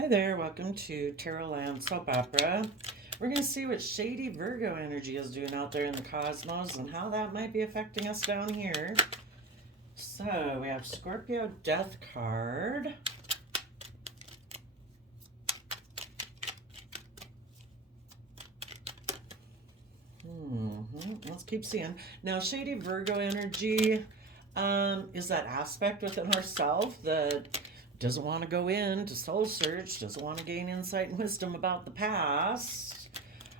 Hi there, welcome to Tarot Land Soap Opera. We're going to see what shady Virgo energy is doing out there in the cosmos and how that might be affecting us down here. So we have Scorpio Death card. Let's keep seeing. Now, shady Virgo energy is that aspect within ourself that doesn't want to go into soul search, doesn't want to gain insight and wisdom about the past.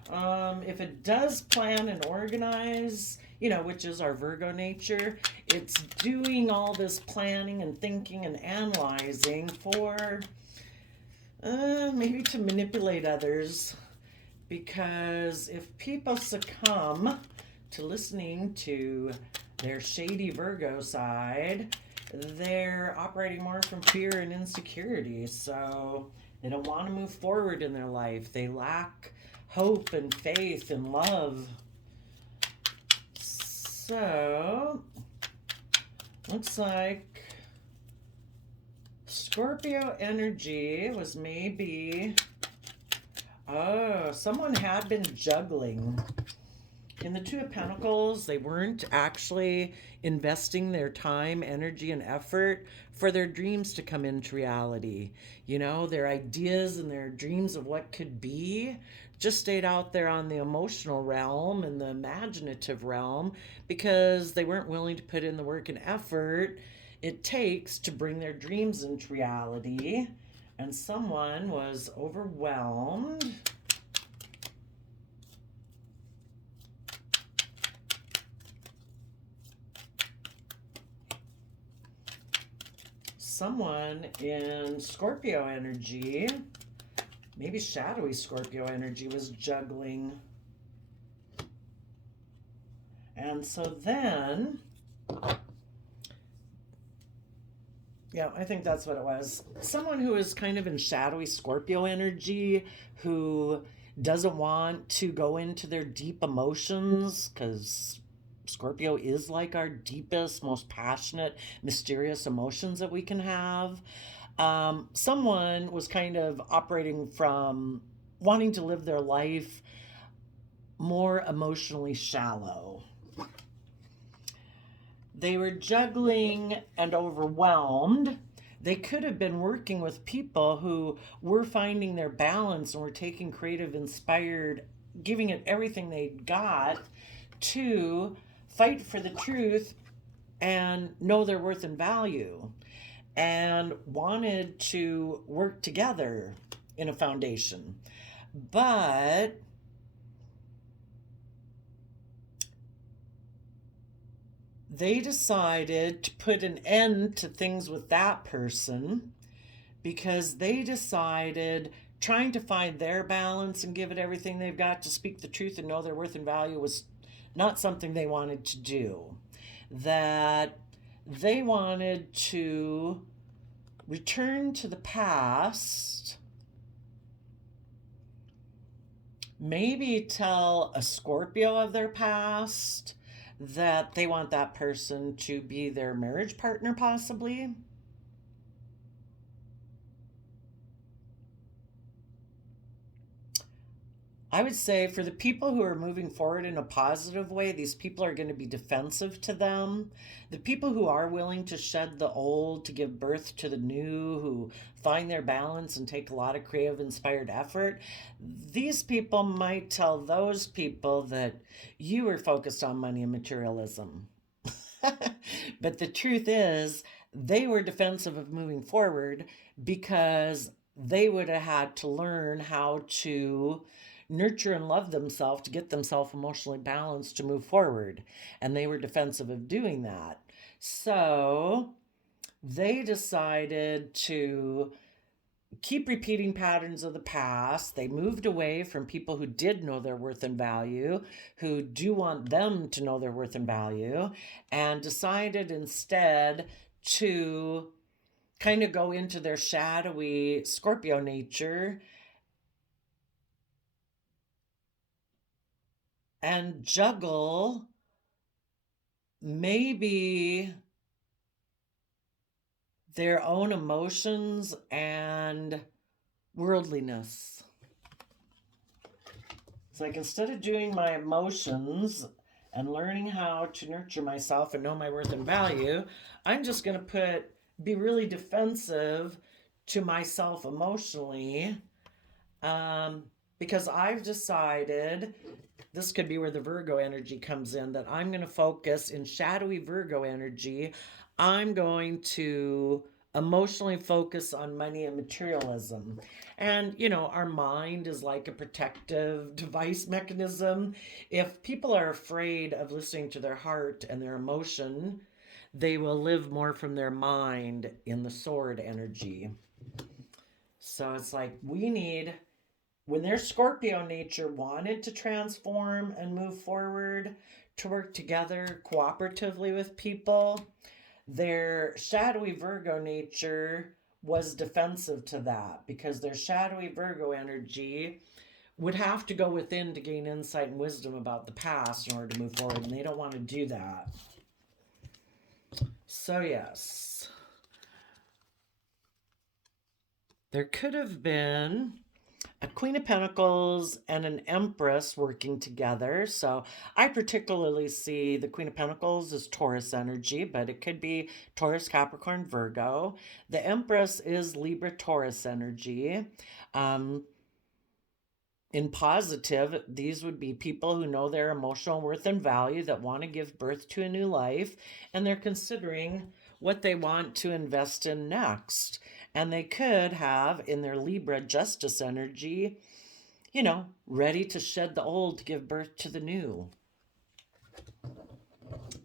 If it does plan and organize, which is our Virgo nature, it's doing all this planning and thinking and analyzing for maybe to manipulate others. Because if people succumb to listening to their shady Virgo side, they're operating more from fear and insecurity. So they don't want to move forward in their life. They lack hope and faith and love. So, looks like Scorpio energy was maybe. Oh, someone had been juggling. In the Two of Pentacles, they weren't actually investing their time, energy, and effort for their dreams to come into reality. Their ideas and their dreams of what could be just stayed out there on the emotional realm and the imaginative realm because they weren't willing to put in the work and effort it takes to bring their dreams into reality. And someone was overwhelmed. Someone in Scorpio energy, maybe shadowy Scorpio energy, was juggling. And so then, yeah, I think that's what it was. Someone who is kind of in shadowy Scorpio energy, who doesn't want to go into their deep emotions, because Scorpio is like our deepest, most passionate, mysterious emotions that we can have. Someone was kind of operating from wanting to live their life more emotionally shallow. They were juggling and overwhelmed. They could have been working with people who were finding their balance and were taking creative, inspired, giving it everything they got to fight for the truth and know their worth and value, and wanted to work together in a foundation. But they decided to put an end to things with that person because they decided trying to find their balance and give it everything they've got to speak the truth and know their worth and value was not something they wanted to do. That they wanted to return to the past, maybe tell a Scorpio of their past that they want that person to be their marriage partner, possibly. I would say for the people who are moving forward in a positive way, these people are going to be defensive to them. The people who are willing to shed the old to give birth to the new, who find their balance and take a lot of creative, inspired effort, these people might tell those people that you are focused on money and materialism. But the truth is, they were defensive of moving forward because they would have had to learn how to nurture and love themselves to get themselves emotionally balanced to move forward. And they were defensive of doing that. So they decided to keep repeating patterns of the past. They moved away from people who did know their worth and value, who do want them to know their worth and value, and decided instead to kind of go into their shadowy Scorpio nature and juggle maybe their own emotions and worldliness. It's like instead of doing my emotions and learning how to nurture myself and know my worth and value, I'm just going to be really defensive to myself emotionally, um, because I've decided this could be where the Virgo energy comes in, that I'm going to focus in shadowy Virgo energy. I'm going to emotionally focus on money and materialism. And, our mind is like a protective device mechanism. If people are afraid of listening to their heart and their emotion, they will live more from their mind in the sword energy. So it's like when their Scorpio nature wanted to transform and move forward, to work together cooperatively with people, their shadowy Virgo nature was defensive to that, because their shadowy Virgo energy would have to go within to gain insight and wisdom about the past in order to move forward, and they don't want to do that. So, yes, there could have been a Queen of Pentacles and an Empress working together. So I particularly see the Queen of Pentacles as Taurus energy, but it could be Taurus, Capricorn, Virgo. The Empress is Libra, Taurus energy. In positive, these would be people who know their emotional worth and value, that want to give birth to a new life, and they're considering what they want to invest in next. And they could have in their Libra justice energy, ready to shed the old to give birth to the new.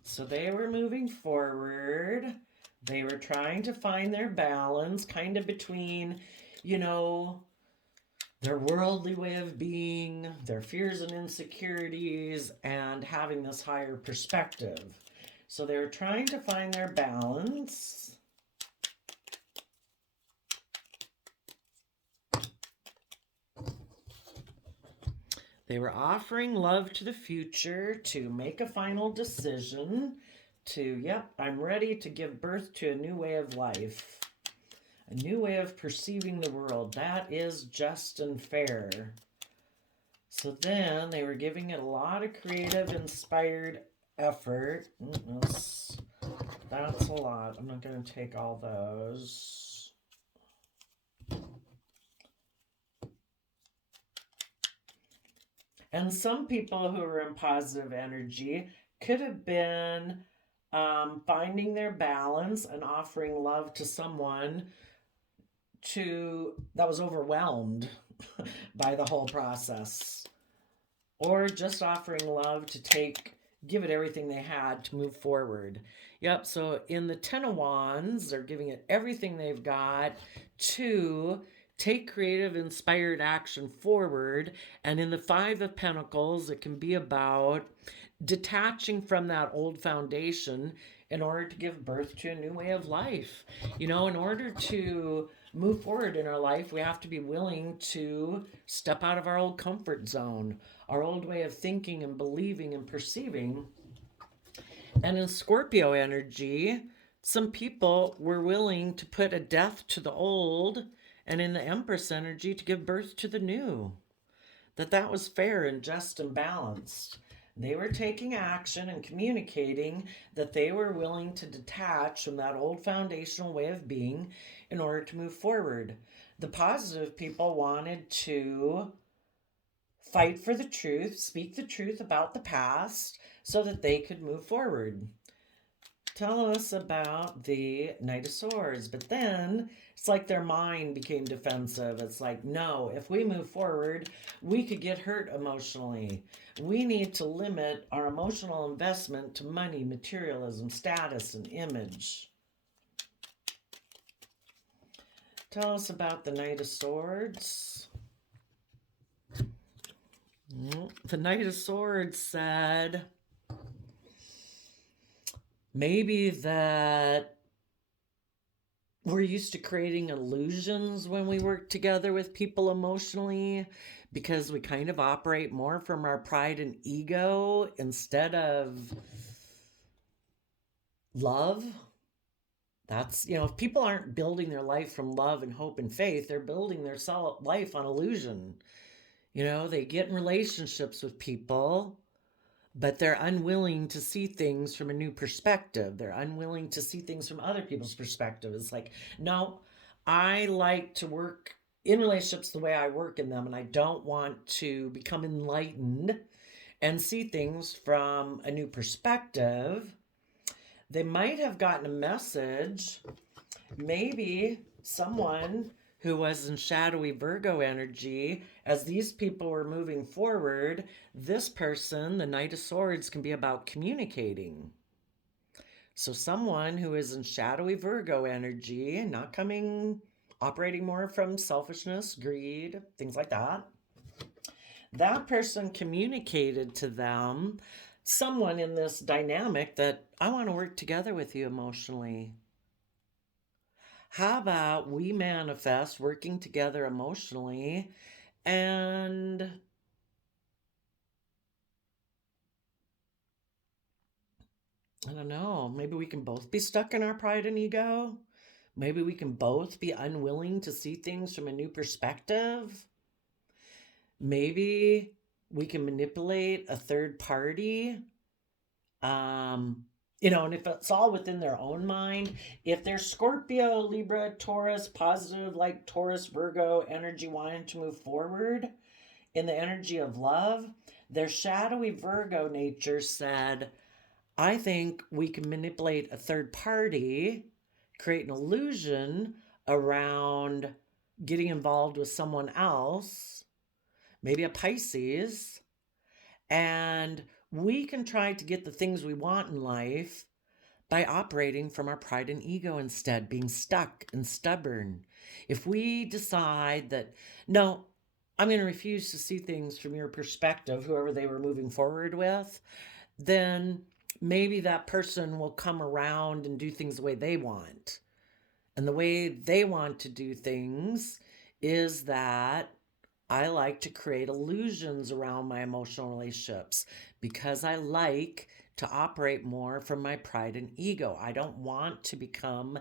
So they were moving forward. They were trying to find their balance, kind of between, their worldly way of being, their fears and insecurities, and having this higher perspective. So they were trying to find their balance. They were offering love to the future, to make a final decision, I'm ready to give birth to a new way of life. A new way of perceiving the world that is just and fair. So then they were giving it a lot of creative, inspired effort. That's a lot. I'm not going to take all those. And some people who were in positive energy could have been finding their balance and offering love to someone that was overwhelmed by the whole process, or just offering love to give it everything they had to move forward. Yep. So in the Ten of Wands, they're giving it everything they've got to take creative, inspired action forward. And in the Five of Pentacles, it can be about detaching from that old foundation in order to give birth to a new way of life. In order to move forward in our life, we have to be willing to step out of our old comfort zone, our old way of thinking and believing and perceiving. And in Scorpio energy, some people were willing to put a death to the old, and in the Empress energy, to give birth to the new. That was fair and just and balanced. They were taking action and communicating that they were willing to detach from that old foundational way of being in order to move forward. The positive people wanted to fight for the truth, speak the truth about the past so that they could move forward. Tell us about the Knight of Swords. But then it's like their mind became defensive. It's like, no, if we move forward, we could get hurt emotionally. We need to limit our emotional investment to money, materialism, status, and image. Tell us about the Knight of Swords. The Knight of Swords said maybe that we're used to creating illusions when we work together with people emotionally, because we kind of operate more from our pride and ego instead of love. That's, if people aren't building their life from love and hope and faith, they're building their life on illusion. They get in relationships with people, but they're unwilling to see things from a new perspective. They're unwilling to see things from other people's perspective. It's like, no, I like to work in relationships the way I work in them, and I don't want to become enlightened and see things from a new perspective. They might have gotten a message, maybe someone who was in shadowy Virgo energy, as these people were moving forward, this person, the Knight of Swords, can be about communicating. So someone who is in shadowy Virgo energy, not coming, operating more from selfishness, greed, things like that, that person communicated to them, someone in this dynamic, that I want to work together with you emotionally. How about we manifest working together emotionally, and I don't know, maybe we can both be stuck in our pride and ego? Maybe we can both be unwilling to see things from a new perspective? Maybe we can manipulate a third party. Um, and if it's all within their own mind, if they're Scorpio, Libra, Taurus, positive, like Taurus, Virgo energy, wanting to move forward in the energy of love, their shadowy Virgo nature said, I think we can manipulate a third party, create an illusion around getting involved with someone else, maybe a Pisces, and we can try to get the things we want in life by operating from our pride and ego instead, being stuck and stubborn. If we decide that, no, I'm going to refuse to see things from your perspective, whoever they were moving forward with, then maybe that person will come around and do things the way they want. And the way they want to do things is that I like to create illusions around my emotional relationships because I like to operate more from my pride and ego. I don't want to become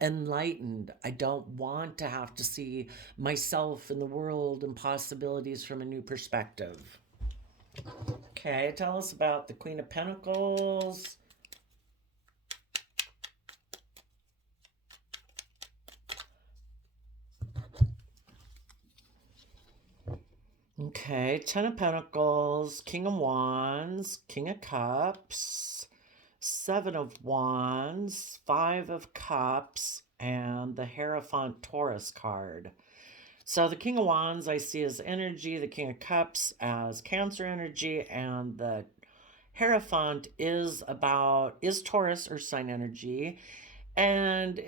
enlightened. I don't want to have to see myself and the world and possibilities from a new perspective. Okay, tell us about the Queen of Pentacles. Okay, Ten of Pentacles, King of Wands, King of Cups, Seven of Wands, Five of Cups, and the Hierophant Taurus card. So the King of Wands I see as energy, the King of Cups as Cancer energy, and the Hierophant is Taurus or sign energy. And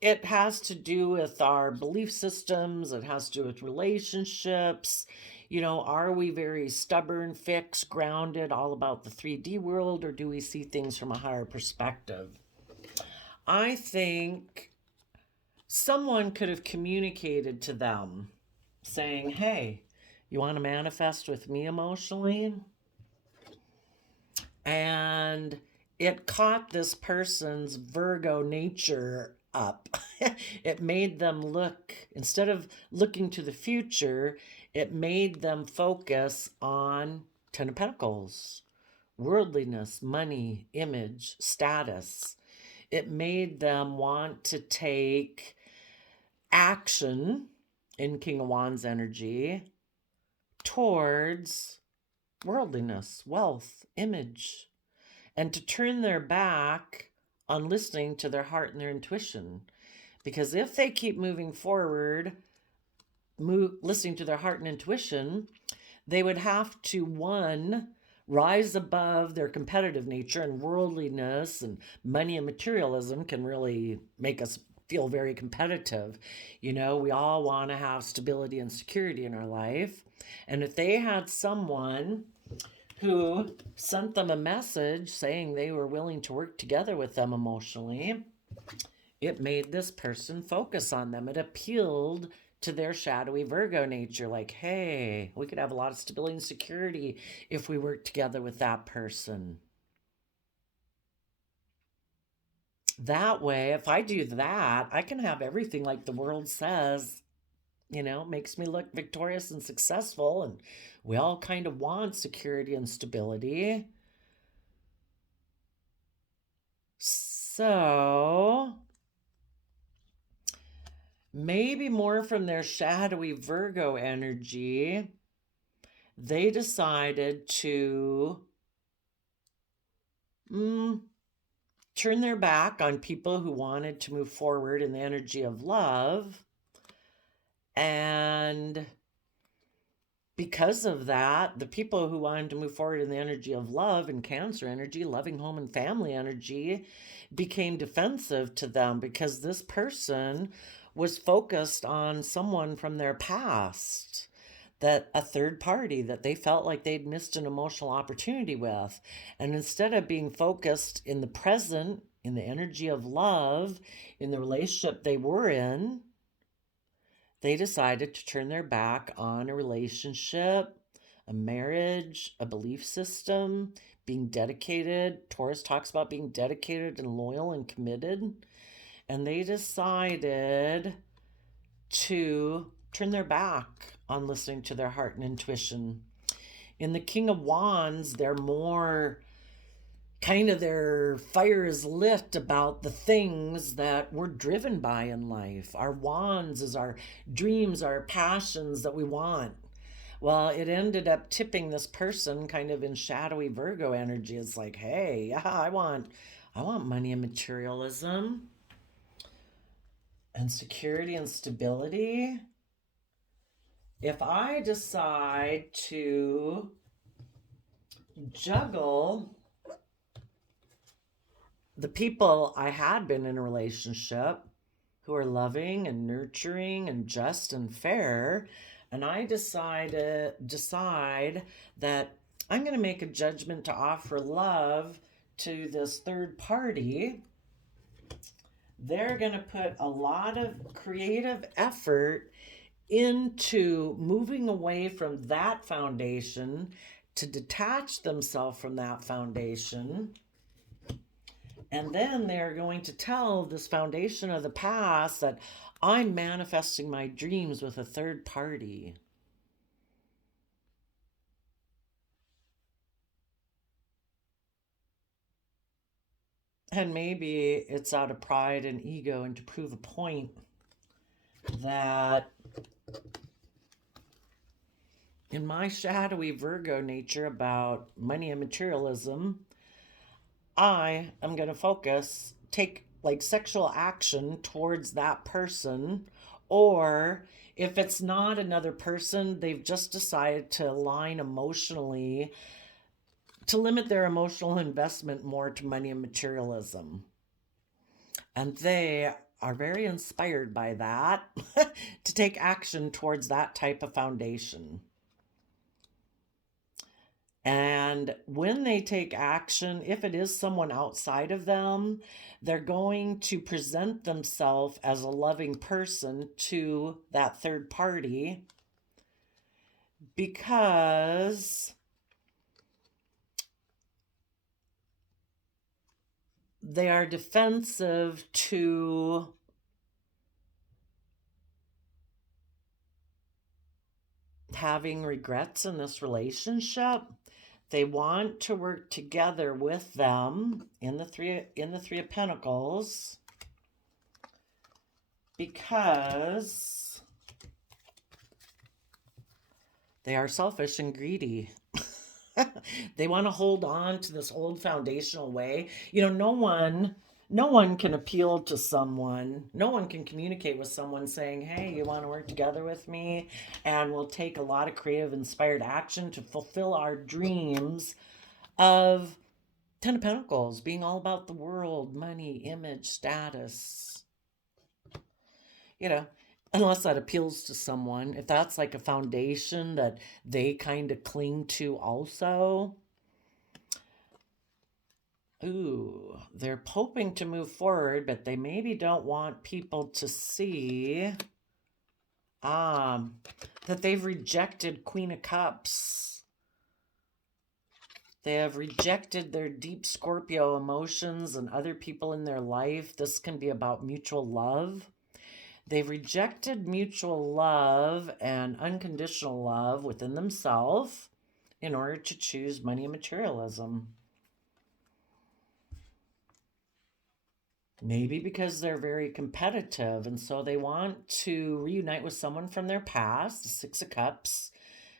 it has to do with our belief systems, it has to do with relationships. Are we very stubborn, fixed, grounded, all about the 3D world, or do we see things from a higher perspective? I think someone could have communicated to them saying, hey, you want to manifest with me emotionally? And it caught this person's Virgo nature up. It made them look, instead of looking to the future, it made them focus on Ten of Pentacles, worldliness, money, image, status. It made them want to take action in King of Wands energy towards worldliness, wealth, image, and to turn their back on listening to their heart and their intuition. Because if they keep moving forward, listening to their heart and intuition, they would have to, one, rise above their competitive nature, and worldliness and money and materialism can really make us feel very competitive. We all want to have stability and security in our life. And if they had someone who sent them a message saying they were willing to work together with them emotionally, it made this person focus on them. It appealed to their shadowy Virgo nature, like, hey, we could have a lot of stability and security if we work together with that person. That way, if I do that, I can have everything like the world says, makes me look victorious and successful. And we all kind of want security and stability. So maybe more from their shadowy Virgo energy, they decided to turn their back on people who wanted to move forward in the energy of love. And because of that, the people who wanted to move forward in the energy of love and Cancer energy, loving home and family energy, became defensive to them because this person was focused on someone from their past, that a third party that they felt like they'd missed an emotional opportunity with. And instead of being focused in the present, in the energy of love, in the relationship they were in, they decided to turn their back on a relationship, a marriage, a belief system, being dedicated. Taurus talks about being dedicated and loyal and committed. And they decided to turn their back on listening to their heart and intuition. In the King of Wands, they're more kind of, their fire is lit about the things that we're driven by in life. Our wands is our dreams, our passions that we want. Well, it ended up tipping this person kind of in shadowy Virgo energy. It's like, hey, yeah, I want money and materialism and security and stability. If I decide to juggle the people I had been in a relationship who are loving and nurturing and just and fair, and I decide that I'm going to make a judgment to offer love to this third party, they're going to put a lot of creative effort into moving away from that foundation to detach themselves from that foundation. And then they're going to tell this foundation of the past that I'm manifesting my dreams with a third party. And maybe it's out of pride and ego and to prove a point that in my shadowy Virgo nature about money and materialism, I am going to take like sexual action towards that person. Or if it's not another person, they've just decided to align emotionally, to limit their emotional investment more to money and materialism. And they are very inspired by that to take action towards that type of foundation. And when they take action, if it is someone outside of them, they're going to present themselves as a loving person to that third party because they are defensive to having regrets in this relationship. They want to work together with them in the three of Pentacles because they are selfish and greedy. They want to hold on to this old foundational way. No one can appeal to someone. No one can communicate with someone saying, hey, you want to work together with me? And we'll take a lot of creative, inspired action to fulfill our dreams of Ten of Pentacles, being all about the world, money, image, status. Unless that appeals to someone. If that's like a foundation that they kind of cling to also. Ooh, they're hoping to move forward, but they maybe don't want people to see that they've rejected Queen of Cups. They have rejected their deep Scorpio emotions and other people in their life. This can be about mutual love. They've rejected mutual love and unconditional love within themselves in order to choose money and materialism. Maybe because they're very competitive and so they want to reunite with someone from their past. The Six of Cups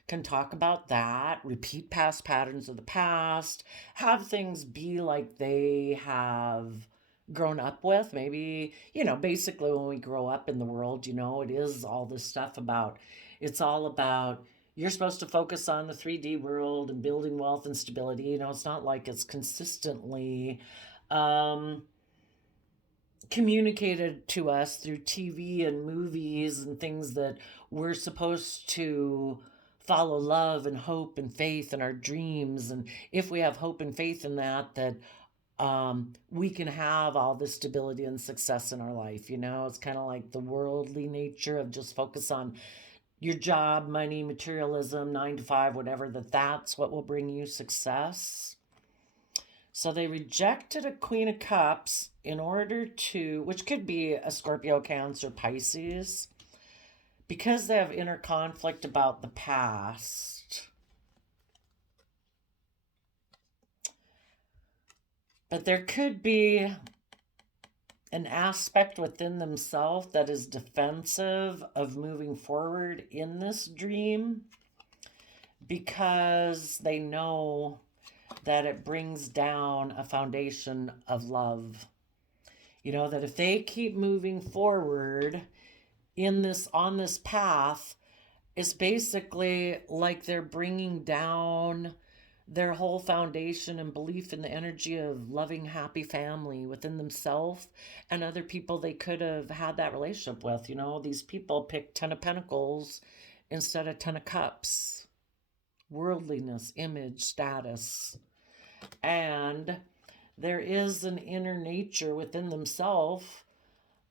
can talk about that, repeat past patterns of the past, have things be like they have grown up with. Maybe, basically when we grow up in the world, it is all this stuff about, it's all about you're supposed to focus on the 3D world and building wealth and stability. It's not like it's consistently communicated to us through TV and movies and things that we're supposed to follow love and hope and faith and our dreams. And if we have hope and faith in that we can have all this stability and success in our life. It's kind of like the worldly nature of just focus on your job, money, materialism, 9 to 5, whatever, that's what will bring you success. So they rejected a Queen of Cups in order to, which could be a Scorpio, Cancer, Pisces, because they have inner conflict about the past. But there could be an aspect within themselves that is defensive of moving forward in this dream because they know that it brings down a foundation of love. That if they keep moving forward on this path, it's basically like they're bringing down their whole foundation and belief in the energy of loving, happy family within themselves and other people they could have had that relationship with. These people pick 10 of Pentacles instead of 10 of Cups. Worldliness, image, status. And there is an inner nature within themselves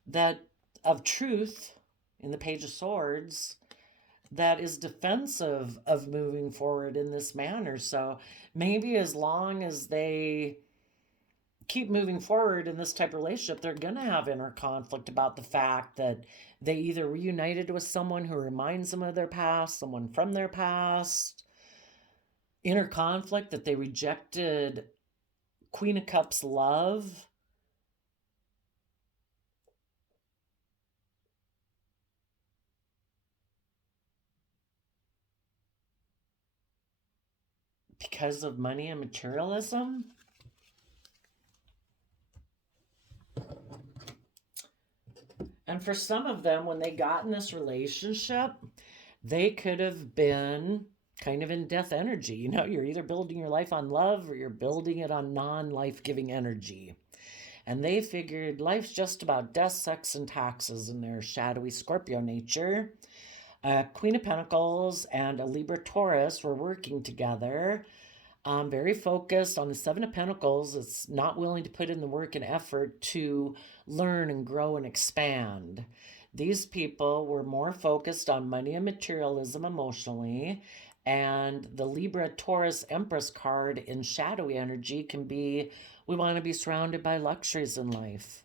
that of truth in the Page of Swords that is defensive of moving forward in this manner. So maybe as long as they keep moving forward in this type of relationship, they're going to have inner conflict about the fact that they either reunited with someone who reminds them of their past, someone from their past, inner conflict that they rejected Queen of Cups love. Because of money and materialism. And for some of them, when they got in this relationship, they could have been kind of in death energy. You're either building your life on love or you're building it on non-life-giving energy. And they figured life's just about death, sex, and taxes in their shadowy Scorpio nature. Queen of Pentacles and a Libra Taurus were working together. Very focused on the Seven of Pentacles. It's not willing to put in the work and effort to learn and grow and expand. These people were more focused on money and materialism emotionally. And the Libra Taurus Empress card in shadowy energy can be, we want to be surrounded by luxuries in life.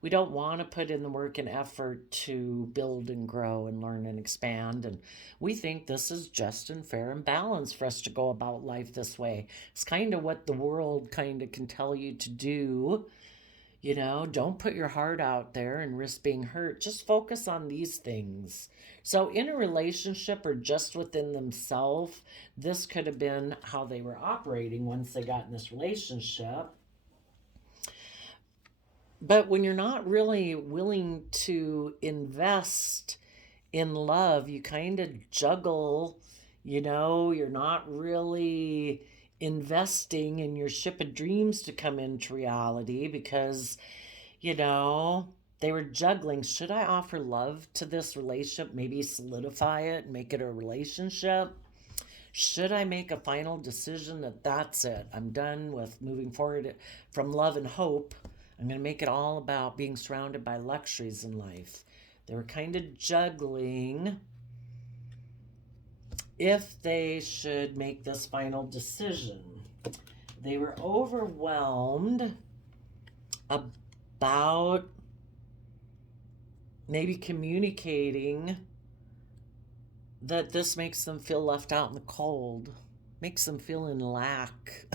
We don't want to put in the work and effort to build and grow and learn and expand. And we think this is just and fair and balanced for us to go about life this way. It's kind of what the world kind of can tell you to do. Don't put your heart out there and risk being hurt. Just focus on these things. So in a relationship or just within themselves, this could have been how they were operating once they got in this relationship. But when you're not really willing to invest in love, you kind of juggle, you're not really investing in your ship of dreams to come into reality because, they were juggling. Should I offer love to this relationship? Maybe solidify it, make it a relationship? Should I make a final decision that that's it? I'm done with moving forward from love and hope. I'm going to make it all about being surrounded by luxuries in life. They were kind of juggling if they should make this final decision. They were overwhelmed about maybe communicating that this makes them feel left out in the cold, makes them feel in lack.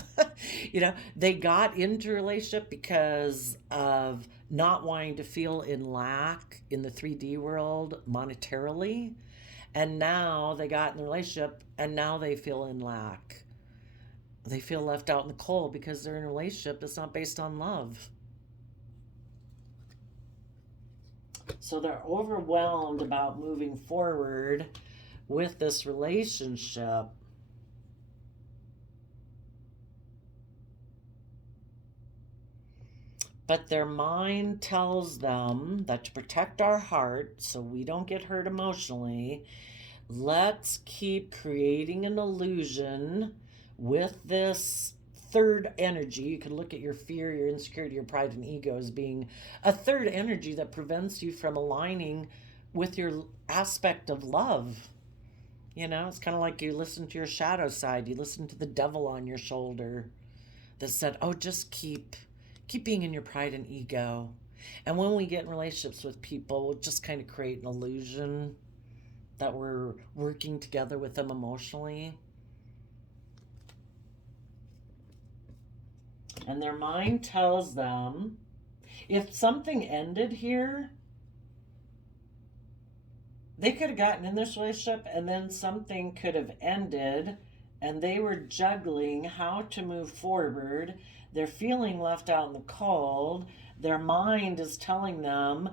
They got into a relationship because of not wanting to feel in lack in the 3D world monetarily. And now they got in the relationship and now they feel in lack. They feel left out in the cold because they're in a relationship that's not based on love. So they're overwhelmed about moving forward with this relationship. But their mind tells them that to protect our heart so we don't get hurt emotionally, let's keep creating an illusion with this third energy. You can look at your fear, your insecurity, your pride, and ego as being a third energy that prevents you from aligning with your aspect of love. It's kind of like you listen to your shadow side. You listen to the devil on your shoulder that said, oh, just keep being in your pride and ego. And when we get in relationships with people, we'll just kind of create an illusion that we're working together with them emotionally. And their mind tells them if something ended here, they could have gotten in this relationship and then something could have ended and they were juggling how to move forward. They're feeling left out in the cold. Their mind is telling them,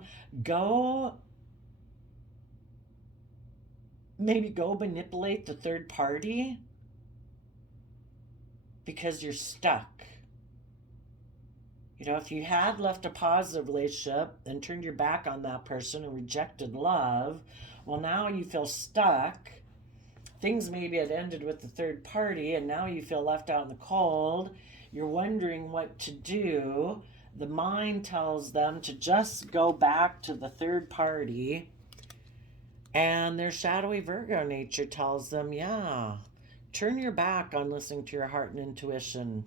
maybe go manipulate the third party because you're stuck. If you had left a positive relationship and turned your back on that person and rejected love, well, now you feel stuck. Things maybe had ended with the third party, and now you feel left out in the cold. You're wondering what to do. The mind tells them to just go back to the third party. And their shadowy Virgo nature tells them, yeah, turn your back on listening to your heart and intuition,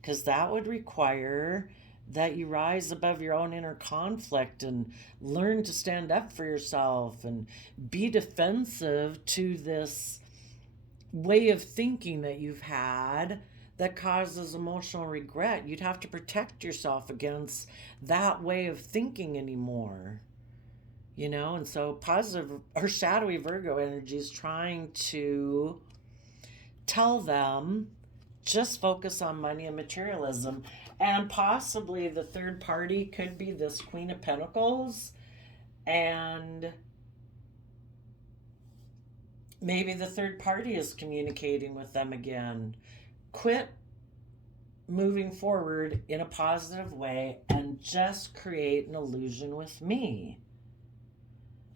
because that would require that you rise above your own inner conflict and learn to stand up for yourself and be defensive to this way of thinking that you've had that causes emotional regret. You'd have to protect yourself against that way of thinking anymore. And so positive or shadowy Virgo energy is trying to tell them just focus on money and materialism. And possibly the third party could be this Queen of Pentacles. And maybe the third party is communicating with them again. Quit moving forward in a positive way and just create an illusion with me.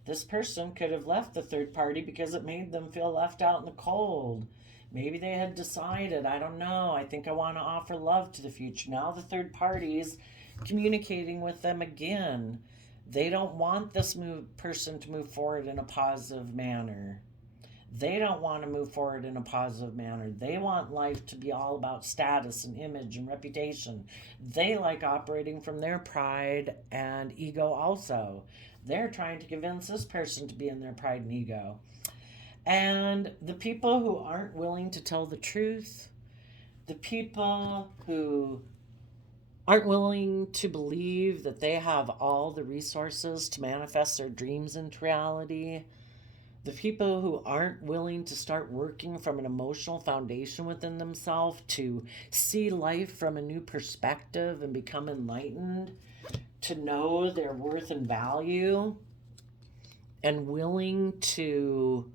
This person could have left the third party because it made them feel left out in the cold. Maybe they had decided, I don't know, I think I want to offer love to the future. Now the third party is communicating with them again. They don't want this person to move forward in a positive manner. They don't want to move forward in a positive manner. They want life to be all about status and image and reputation. They like operating from their pride and ego also. They're trying to convince this person to be in their pride and ego. And the people who aren't willing to tell the truth, the people who aren't willing to believe that they have all the resources to manifest their dreams into reality, the people who aren't willing to start working from an emotional foundation within themselves to see life from a new perspective and become enlightened, to know their worth and value, and willing to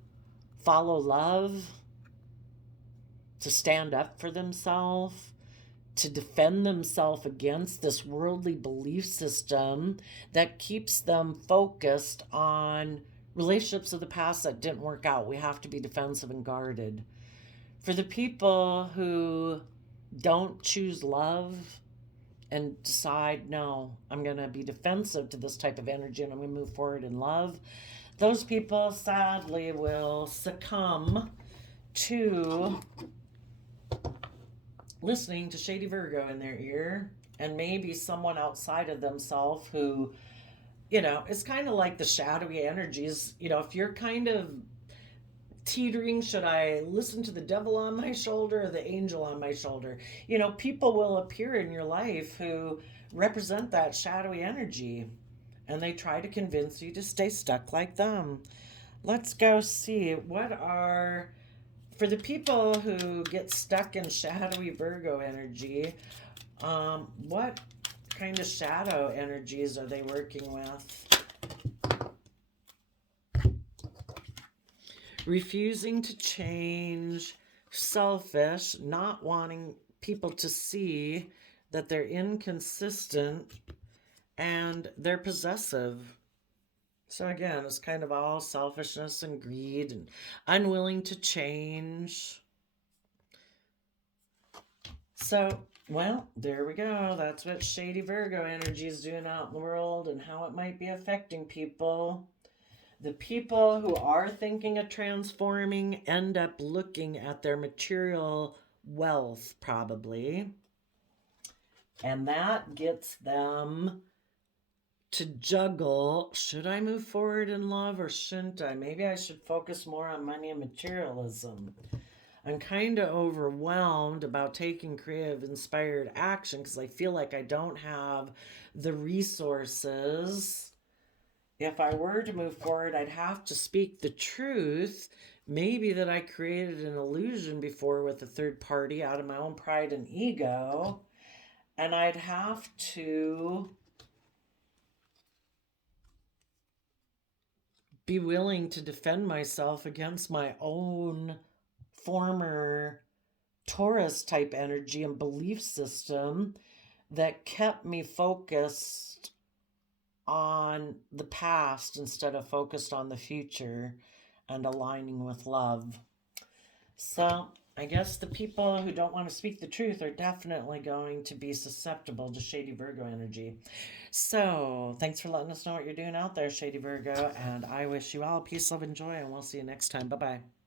follow love, to stand up for themselves, to defend themselves against this worldly belief system that keeps them focused on relationships of the past that didn't work out. We have to be defensive and guarded. For the people who don't choose love and decide, no, I'm going to be defensive to this type of energy and I'm going to move forward in love, those people sadly will succumb to listening to Shady Virgo in their ear, and maybe someone outside of themselves who, it's kind of like the shadowy energies. If you're kind of teetering, should I listen to the devil on my shoulder or the angel on my shoulder? People will appear in your life who represent that shadowy energy, and they try to convince you to stay stuck like them. Let's go see for the people who get stuck in shadowy Virgo energy, what kind of shadow energies are they working with? Refusing to change, selfish, not wanting people to see that they're inconsistent, and they're possessive. So again, it's kind of all selfishness and greed and unwilling to change. So, well, there we go. That's what Shady Virgo energy is doing out in the world and how it might be affecting people. The people who are thinking of transforming end up looking at their material wealth, probably. And that gets them to juggle, should I move forward in love or shouldn't I? Maybe I should focus more on money and materialism. I'm kind of overwhelmed about taking creative, inspired action because I feel like I don't have the resources. If I were to move forward, I'd have to speak the truth. Maybe that I created an illusion before with a third party out of my own pride and ego. And I'd have to be willing to defend myself against my own former Taurus type energy and belief system that kept me focused on the past instead of focused on the future and aligning with love. So I guess the people who don't want to speak the truth are definitely going to be susceptible to Shady Virgo energy. So thanks for letting us know what you're doing out there, Shady Virgo, and I wish you all peace, love, and joy, and we'll see you next time. Bye bye.